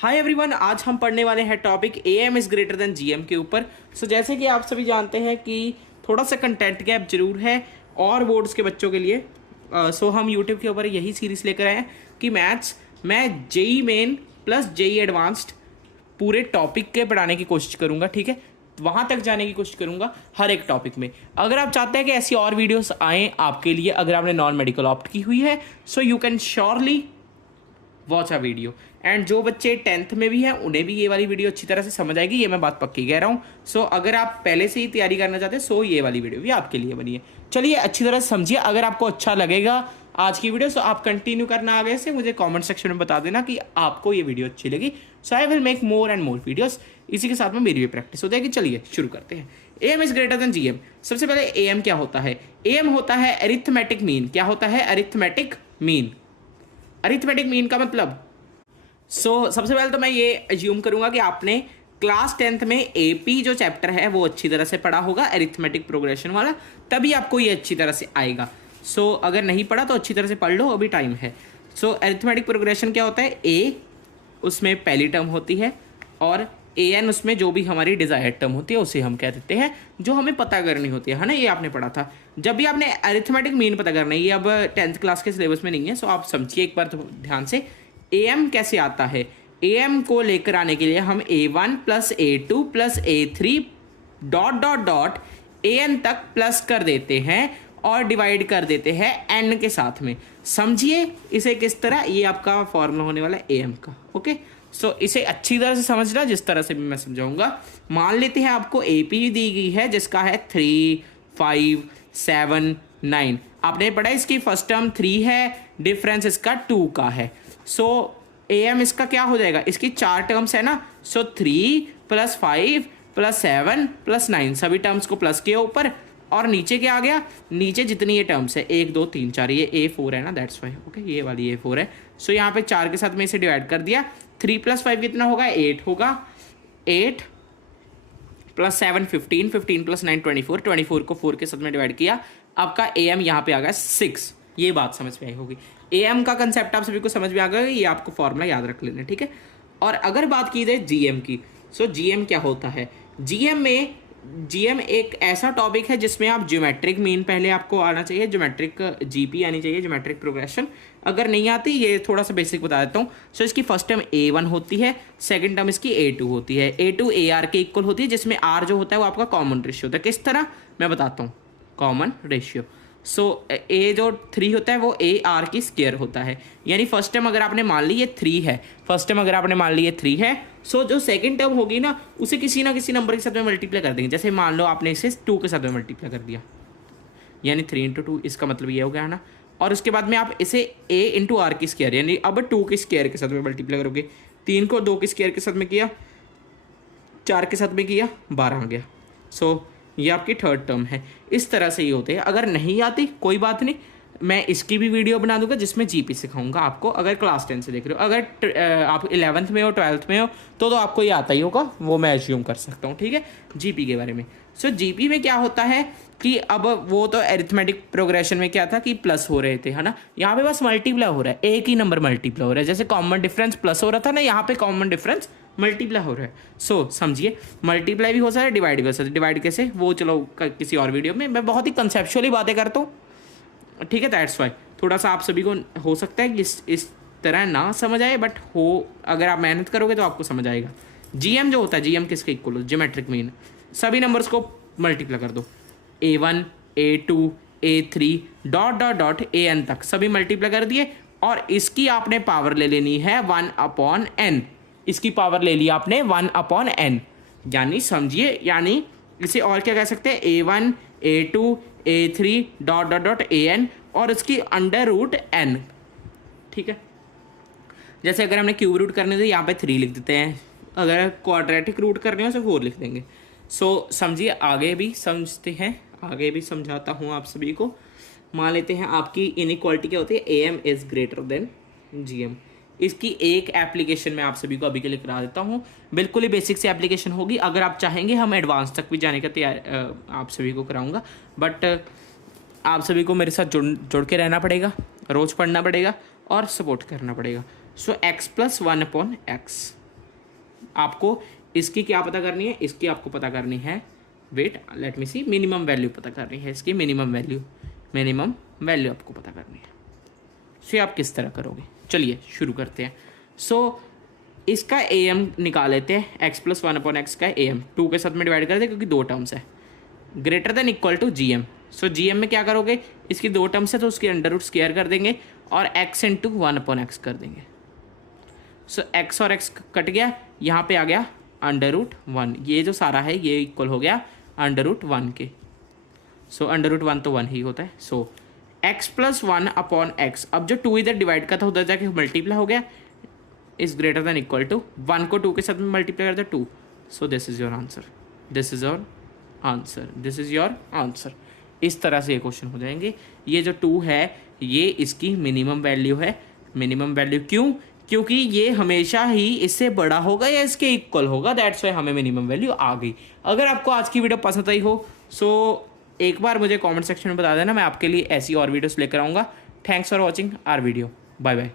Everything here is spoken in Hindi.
हाय एवरीवन, आज हम पढ़ने वाले हैं topic am is greater than GM के ऊपर। सो जैसे कि आप सभी जानते हैं कि थोड़ा सा कंटेंट गैप जरूर है और बोर्ड्स के बच्चों के लिए। सो हम यूट्यूब के ऊपर यही सीरीज़ लेकर आए हैं कि मैथ्स मैं JEE main plus JEE advanced पूरे टॉपिक के पढ़ाने की कोशिश करूँगा। ठीक है, वहाँ तक जाने की कोशिश करूँगा हर एक टॉपिक में। अगर आप चाहते हैं कि ऐसी और वीडियोस आएँ आपके लिए, अगर आपने नॉन मेडिकल ऑप्ट की हुई है, so you can surely watch a video. And जो बच्चे 10th में भी हैं उन्हें भी ये वाली वीडियो अच्छी तरह से समझ आएगी, ये मैं बात पक्की कह रहा हूँ। सो अगर आप पहले से ही तैयारी करना चाहते हैं सो ये वाली वीडियो भी आपके लिए बनी है। चलिए अच्छी तरह से समझिए। अगर आपको अच्छा लगेगा आज की वीडियो सो आप कंटिन्यू करना आगे से, मुझे कमेंट सेक्शन में बता देना कि आपको ये वीडियो अच्छी लगी। So I will make more and more videos. इसी के साथ में मेरी भी प्रैक्टिस हो जाएगी। चलिए शुरू करते हैं। M is greater than GM. सबसे पहले एम क्या होता है? एम होता है अरिथमेटिक मीन। क्या होता है? Arithmetic mean. अरिथमेटिक मीन का मतलब सबसे पहले तो मैं ये अज्यूम करूंगा कि आपने क्लास 10th में एपी जो चैप्टर है वो अच्छी तरह से पढ़ा होगा, अरिथमेटिक प्रोग्रेशन वाला, तभी आपको ये अच्छी तरह से आएगा। अगर नहीं पढ़ा तो अच्छी तरह से पढ़ लो, अभी टाइम है। अरिथमेटिक प्रोग्रेशन क्या होता है? ए उसमें पहली टर्म होती है और ए एन उसमें जो भी हमारी डिजायर्ड टर्म होती है उसे हम कह देते हैं, जो हमें पता करनी होती है ना। ये आपने पढ़ा था जब भी आपने अरिथमेटिक मीन पता करना है। ये अब 10th क्लास के सिलेबस में नहीं है, आप समझिए एक बार तो ध्यान से। एम कैसे आता है? एम को लेकर आने के लिए हम A1 plus A2 plus A3 dot dot dot AN तक प्लस कर देते हैं और डिवाइड कर देते हैं N के साथ में। समझिए इसे किस तरह, ये आपका फॉर्मूला होने वाला है एम का। ओके, इसे अच्छी तरह से समझना, जिस तरह से भी मैं समझाऊंगा। मान लेते हैं आपको AP दी गई है जिसका है 3, 5, 7, 9। आपने पढ़ा इसकी फर्स्ट टर्म 3 है, डिफरेंस इसका 2 का है। एम इसका क्या हो जाएगा? इसकी 4 टर्म्स है ना। 3 प्लस 5 प्लस 7 प्लस 9, सभी टर्म्स को प्लस किया ऊपर, और नीचे क्या आ गया? नीचे जितनी ये टर्म्स है 1, 2, 3, 4, ये A4 है ना, दैट्स वाई। ओके, ये वाली A4 है। यहाँ पे 4 के साथ में इसे डिवाइड कर दिया। 3 प्लस 5 कितना होगा? 8 होगा। 8 प्लस 7 15, 15 प्लस 9 24, 24 को 4 के साथ में डिवाइड किया। आपका एम यहाँ पे आ गया 6। ये बात समझ में आई होगी। एम का कंसेप्ट आप सभी को समझ में आ गया, ये आपको फॉर्मूला याद रख लेना, ठीक है। और अगर बात की जाए जीएम की, जीएम क्या होता है? जीएम एक ऐसा टॉपिक है जिसमें आप ज्योमेट्रिक मीन पहले आपको आना चाहिए, ज्योमेट्रिक जीपी आनी चाहिए, ज्योमेट्रिक प्रोग्रेशन। अगर नहीं आती, ये थोड़ा सा बेसिक बता देता हूँ। इसकी फर्स्ट टर्म A1 होती है, सेकंड टर्म इसकी A2 होती है। A2 AR के इक्वल होती है, जिसमें R जो होता है वो आपका कॉमन रेशियो होता है। किस तरह मैं बताता हूँ, कॉमन रेशियो। ए जो 3 होता है वो AR की स्क्वायर होता है। यानी फर्स्ट टर्म अगर आपने मान ली ये 3 है, फर्स्ट टर्म अगर आपने मान ली ये 3 है, जो सेकंड टर्म होगी ना उसे किसी ना किसी नंबर के साथ में मल्टीप्लाई कर देंगे। जैसे मान लो आपने इसे 2 के साथ में मल्टीप्लाई कर दिया, यानी 3 × 2, इसका मतलब ये हो गया ना। और उसके बाद में आप इसे A × R की स्क्वायर, यानी अब 2 की स्क्वायर के साथ में मल्टीप्लाई करोगे। 3 को 2 की स्क्वायर के साथ में किया, 4 के साथ में किया, 12 आ गया। ये आपकी थर्ड टर्म है। इस तरह से ये होते हैं। अगर नहीं आती कोई बात नहीं, मैं इसकी भी वीडियो बना दूंगा जिसमें जीपी सिखाऊंगा आपको। अगर क्लास 10 से देख रहे हो, अगर आप 11th में हो, 12th में हो, तो आपको ये आता ही होगा, वो मैं एज्यूम कर सकता हूँ, ठीक है, जीपी के बारे में। जीपी में क्या होता है कि अब वो तो अरिथमेटिक प्रोग्रेशन में क्या था कि प्लस हो रहे थे, है ना। यहाँ पे बस मल्टीप्लाई हो रहा है, एक ही नंबर मल्टीप्लाई हो रहा है। जैसे कॉमन डिफरेंस प्लस हो रहा था ना, यहाँ पे कॉमन डिफरेंस मल्टीप्लाई हो रहा है। समझिए, मल्टीप्लाई भी हो सकता है, डिवाइड भी हो सकता है। डिवाइड कैसे, वो चलो किसी और वीडियो में, मैं बहुत ही कंसेप्चुअली बातें करता हूँ, ठीक है। दैट्स वाई थोड़ा सा आप सभी को हो सकता है कि इस तरह ना समझ आए, बट अगर आप मेहनत करोगे तो आपको समझ आएगा। जीएम जो होता है, जीएम किसके इक्वल हो? Geometric mean. सभी नंबर्स को मल्टीप्लाई कर दो, A1 A2 A3 dot dot dot AN तक सभी मल्टीप्लाई कर दिए, और इसकी आपने पावर ले लेनी है 1/n। इसकी पावर ले ली आपने 1/n, यानी समझिए, यानी इसे और क्या कह सकते हैं? A1 A2 A3 dot dot dot AN और इसकी √n, ठीक है। जैसे अगर हमने क्यूब रूट करने थे, यहाँ पे 3 लिख देते हैं। अगर क्वाड्रेटिक रूट करने हो तो 4 लिख देंगे। समझिए, आगे भी समझते हैं, आगे भी समझाता हूँ आप सभी को। मान लेते हैं आपकी इनइक्वालिटी क्या होती है? AM is greater then GM। इसकी एक एप्लीकेशन मैं आप सभी को अभी के लिए करा देता हूँ। बिल्कुल ही बेसिक सी एप्लीकेशन होगी। अगर आप चाहेंगे हम एडवांस तक भी जाने का तैयार आप सभी को कराऊंगा, बट आप सभी को मेरे साथ जुड़ के रहना पड़ेगा, रोज़ पढ़ना पड़ेगा और सपोर्ट करना पड़ेगा। x + 1/x आपको इसकी क्या पता करनी है, इसकी आपको पता करनी है, वेट लेट मी सी, मिनिमम वैल्यू पता करनी है, इसकी मिनिमम वैल्यू आपको पता करनी है। सो आप किस तरह करोगे, चलिए शुरू करते हैं। सो इसका ए एम निकाल लेते हैं, एक्स प्लस 1/x का ए एम 2 के साथ में डिवाइड कर दें क्योंकि 2 टर्म्स है, greater than equal to G M. So G M में क्या करोगे, इसकी 2 टर्म्स है तो उसकी अंडर रूट स्क्वायर कर देंगे और x इंटू 1/x कर देंगे। सो x और x कट गया, यहाँ पे आ गया अंडर रूट 1, ये जो सारा है ये इक्वल हो गया अंडर रूट 1 के। सो अंडर रूट 1 तो 1 ही होता है। सो x प्लस 1/x, अब जो 2 इधर डिवाइड का था उधर जाके मल्टीप्लाई हो गया, is greater than equal to 1 को 2 के साथ में मल्टीप्लाई करते 2। So this is your answer, this is your answer, this is your answer. इस तरह से ये क्वेश्चन हो जाएंगे। ये जो 2 है ये इसकी मिनिमम वैल्यू है। मिनिमम वैल्यू क्यों, क्योंकि ये हमेशा ही इससे बड़ा होगा या इसके इक्वल होगा, दैट्स वाई हमें मिनिमम वैल्यू आ गई। अगर आपको आज की वीडियो पसंद आई हो सो एक बार मुझे कमेंट सेक्शन में बता देना, मैं आपके लिए ऐसी और वीडियोस लेकर आऊँगा। Thanks for watching our video, bye bye.